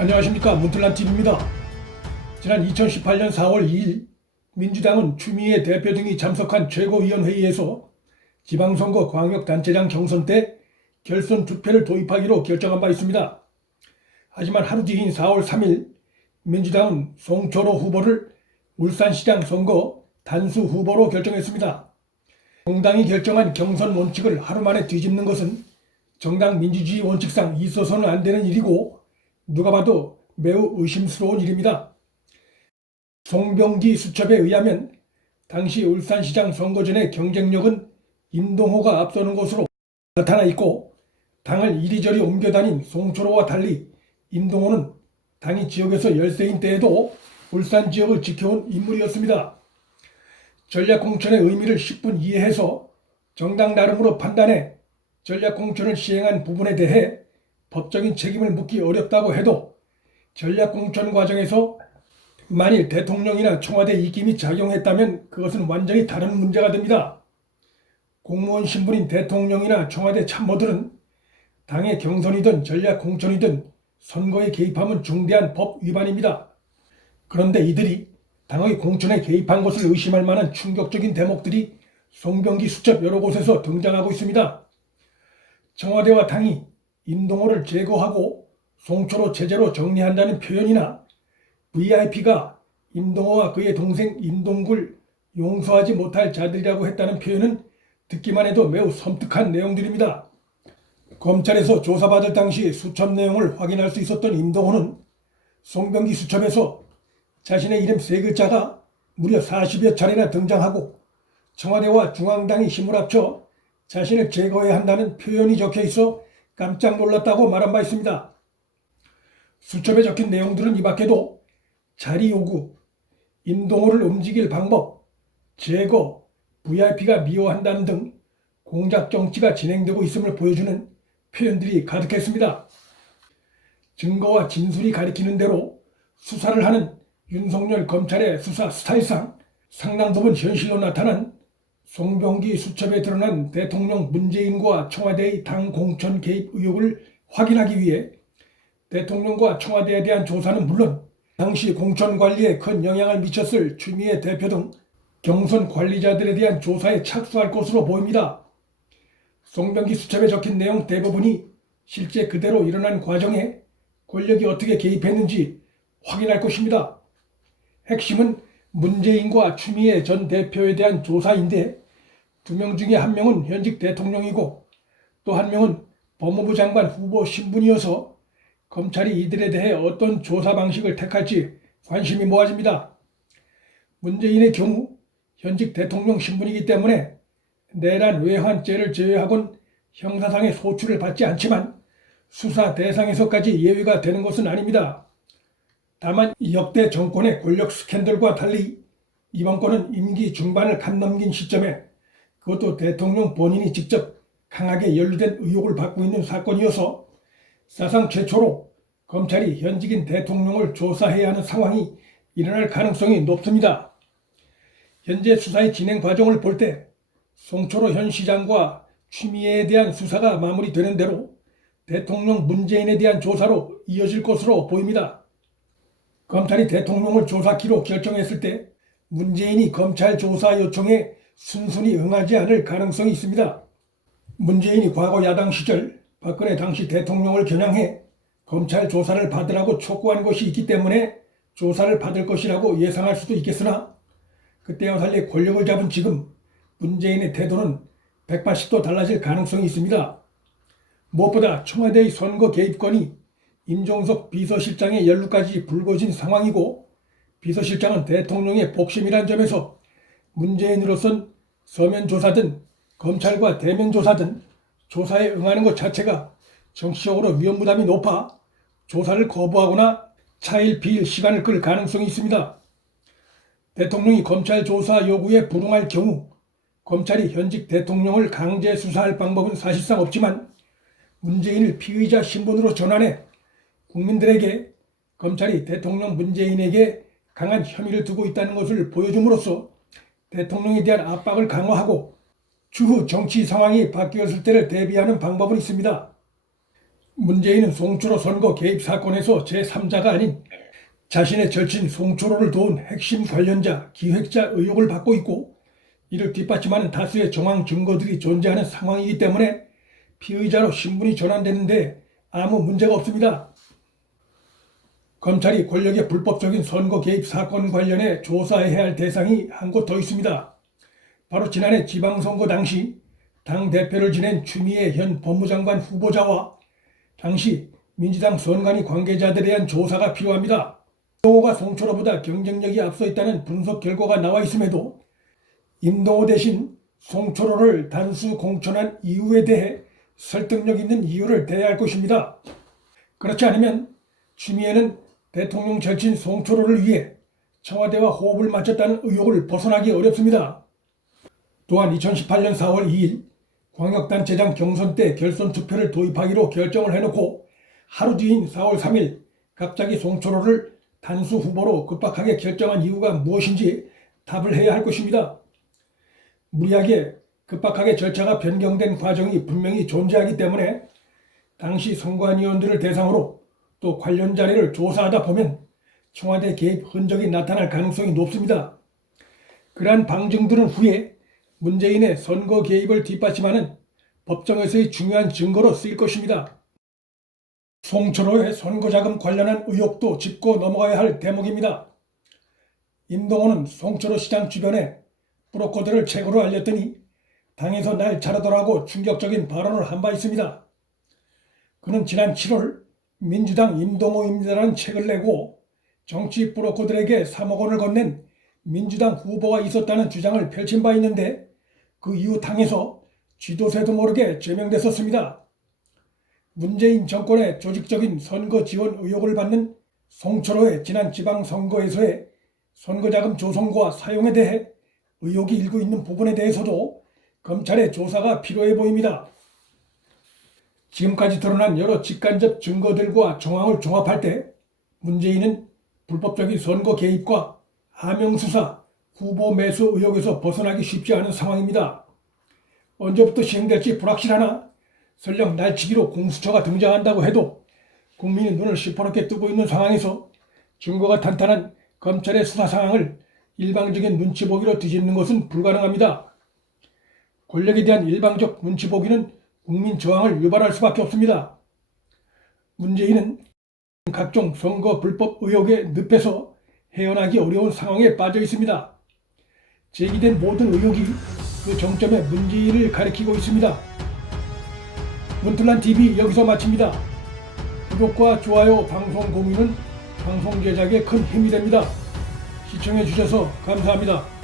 안녕하십니까, 문틀란TV입니다. 지난 2018년 4월 2일 민주당은 추미애 대표 등이 참석한 최고위원회의에서 지방선거 광역단체장 경선 때 결선 투표를 도입하기로 결정한 바 있습니다. 하지만 하루 뒤인 4월 3일 민주당은 송철호 후보를 울산시장 선거 단수 후보로 결정했습니다. 공당이 결정한 경선 원칙을 하루 만에 뒤집는 것은 정당 민주주의 원칙상 있어서는 안 되는 일이고 누가 봐도 매우 의심스러운 일입니다. 송병기 수첩에 의하면 당시 울산시장 선거 전의 경쟁력은 임동호가 앞서는 것으로 나타나 있고, 당을 이리저리 옮겨 다닌 송철호와 달리 임동호는 당이 지역에서 열세인 때에도 울산 지역을 지켜온 인물이었습니다. 전략공천의 의미를 10분 이해해서 정당 나름으로 판단해 전략공천을 시행한 부분에 대해 법적인 책임을 묻기 어렵다고 해도 전략공천 과정에서 만일 대통령이나 청와대 입김이 작용했다면 그것은 완전히 다른 문제가 됩니다. 공무원 신분인 대통령이나 청와대 참모들은 당의 경선이든 전략공천이든 선거에 개입하면 중대한 법 위반입니다. 그런데 이들이 당의 공천에 개입한 것을 의심할 만한 충격적인 대목들이 송병기 수첩 여러 곳에서 등장하고 있습니다. 청와대와 당이 임동호를 제거하고 송철호 체제로 정리한다는 표현이나 VIP가 임동호와 그의 동생 임동구를 용서하지 못할 자들이라고 했다는 표현은 듣기만 해도 매우 섬뜩한 내용들입니다. 검찰에서 조사받을 당시 수첩 내용을 확인할 수 있었던 임동호는 송병기 수첩에서 자신의 이름 3글자가 무려 40여 차례나 등장하고 청와대와 중앙당이 힘을 합쳐 자신을 제거해야 한다는 표현이 적혀 있어 깜짝 놀랐다고 말한 바 있습니다. 수첩에 적힌 내용들은 이 밖에도 자리 요구, 임동호를 움직일 방법, 제거, VIP가 미워한다는 등 공작 정치가 진행되고 있음을 보여주는 표현들이 가득했습니다. 증거와 진술이 가리키는 대로 수사를 하는 윤석열 검찰의 수사 스타일상 상당 부분 현실로 나타난 송병기 수첩에 드러난 대통령 문재인과 청와대의 당 공천 개입 의혹을 확인하기 위해 대통령과 청와대에 대한 조사는 물론 당시 공천 관리에 큰 영향을 미쳤을 추미애 대표 등 경선 관리자들에 대한 조사에 착수할 것으로 보입니다. 송병기 수첩에 적힌 내용 대부분이 실제 그대로 일어난 과정에 권력이 어떻게 개입했는지 확인할 것입니다. 핵심은 문재인과 추미애 전 대표에 대한 조사인데, 2명 중에 1명은 현직 대통령이고 또 1명은 법무부 장관 후보 신분이어서 검찰이 이들에 대해 어떤 조사 방식을 택할지 관심이 모아집니다. 문재인의 경우 현직 대통령 신분이기 때문에 내란 외환죄를 제외하곤 형사상의 소출을 받지 않지만 수사 대상에서까지 예외가 되는 것은 아닙니다. 다만 역대 정권의 권력 스캔들과 달리 이번 건은 임기 중반을 간 넘긴 시점에 그것도 대통령 본인이 직접 강하게 연루된 의혹을 받고 있는 사건이어서 사상 최초로 검찰이 현직인 대통령을 조사해야 하는 상황이 일어날 가능성이 높습니다. 현재 수사의 진행 과정을 볼 때 송철호 현 시장과 추미애에 대한 수사가 마무리되는 대로 대통령 문재인에 대한 조사로 이어질 것으로 보입니다. 검찰이 대통령을 조사키로 결정했을 때 문재인이 검찰 조사 요청에 순순히 응하지 않을 가능성이 있습니다. 문재인이 과거 야당 시절 박근혜 당시 대통령을 겨냥해 검찰 조사를 받으라고 촉구한 것이 있기 때문에 조사를 받을 것이라고 예상할 수도 있겠으나, 그때와 달리 권력을 잡은 지금 문재인의 태도는 180도 달라질 가능성이 있습니다. 무엇보다 청와대의 선거 개입권이 임종석 비서실장의 연루까지 불거진 상황이고, 비서실장은 대통령의 복심이란 점에서 문재인으로선 서면 조사든 검찰과 대면 조사든 조사에 응하는 것 자체가 정치적으로 위험 부담이 높아 조사를 거부하거나 차일 비일 시간을 끌 가능성이 있습니다. 대통령이 검찰 조사 요구에 불응할 경우 검찰이 현직 대통령을 강제 수사할 방법은 사실상 없지만, 문재인을 피의자 신분으로 전환해 국민들에게 검찰이 대통령 문재인에게 강한 혐의를 두고 있다는 것을 보여줌으로써 대통령에 대한 압박을 강화하고 추후 정치 상황이 바뀌었을 때를 대비하는 방법은 있습니다. 문재인은 송철호 선거 개입 사건에서 제3자가 아닌 자신의 절친 송철호를 도운 핵심 관련자, 기획자 의혹을 받고 있고, 이를 뒷받침하는 다수의 정황 증거들이 존재하는 상황이기 때문에 피의자로 신분이 전환되는데 아무 문제가 없습니다. 검찰이 권력의 불법적인 선거 개입 사건 관련해 조사해야 할 대상이 한 곳 더 있습니다. 바로 지난해 지방선거 당시 당대표를 지낸 추미애 현 법무장관 후보자와 당시 민주당 선관위 관계자들에 대한 조사가 필요합니다. 임동호가 송철호보다 경쟁력이 앞서 있다는 분석 결과가 나와 있음에도 임동호 대신 송철호를 단수 공천한 이유에 대해 설득력 있는 이유를 대야 할 것입니다. 그렇지 않으면 추미애는 대통령 절친 송철호를 위해 청와대와 호흡을 맞췄다는 의혹을 벗어나기 어렵습니다. 또한 2018년 4월 2일 광역단체장 경선 때 결선 투표를 도입하기로 결정을 해놓고 하루 뒤인 4월 3일 갑자기 송철호를 단수 후보로 급박하게 결정한 이유가 무엇인지 답을 해야 할 것입니다. 무리하게 급박하게 절차가 변경된 과정이 분명히 존재하기 때문에 당시 선관위원들을 대상으로 또 관련 자료를 조사하다 보면 청와대 개입 흔적이 나타날 가능성이 높습니다. 그러한 방증들은 후에 문재인의 선거 개입을 뒷받침하는 법정에서의 중요한 증거로 쓰일 것입니다. 송철호의 선거자금 관련한 의혹도 짚고 넘어가야 할 대목입니다. 임동호는 송철호 시장 주변에 브로커들을 최고로 알렸더니 당에서 날 자르더라고 충격적인 발언을 한 바 있습니다. 그는 지난 7월 민주당 임동호입니다라는 책을 내고 정치 브로커들에게 3억 원을 건넨 민주당 후보가 있었다는 주장을 펼친 바 있는데 그 이후 당에서 쥐도새도 모르게 제명됐었습니다. 문재인 정권의 조직적인 선거 지원 의혹을 받는 송철호의 지난 지방선거에서의 선거자금 조성과 사용에 대해 의혹이 일고 있는 부분에 대해서도 검찰의 조사가 필요해 보입니다. 지금까지 드러난 여러 직간접 증거들과 정황을 종합할 때 문재인은 불법적인 선거 개입과 하명수사, 후보 매수 의혹에서 벗어나기 쉽지 않은 상황입니다. 언제부터 시행될지 불확실하나 설령 날치기로 공수처가 등장한다고 해도 국민이 눈을 시퍼렇게 뜨고 있는 상황에서 증거가 탄탄한 검찰의 수사 상황을 일방적인 눈치 보기로 뒤집는 것은 불가능합니다. 권력에 대한 일방적 눈치 보기는 국민 저항을 유발할 수밖에 없습니다. 문재인은 각종 선거 불법 의혹의 늪에서 헤어나기 어려운 상황에 빠져 있습니다. 제기된 모든 의혹이 그 정점에 문재인을 가리키고 있습니다. 문틀란TV 여기서 마칩니다. 구독과 좋아요, 방송 공유는 방송 제작에 큰 힘이 됩니다. 시청해 주셔서 감사합니다.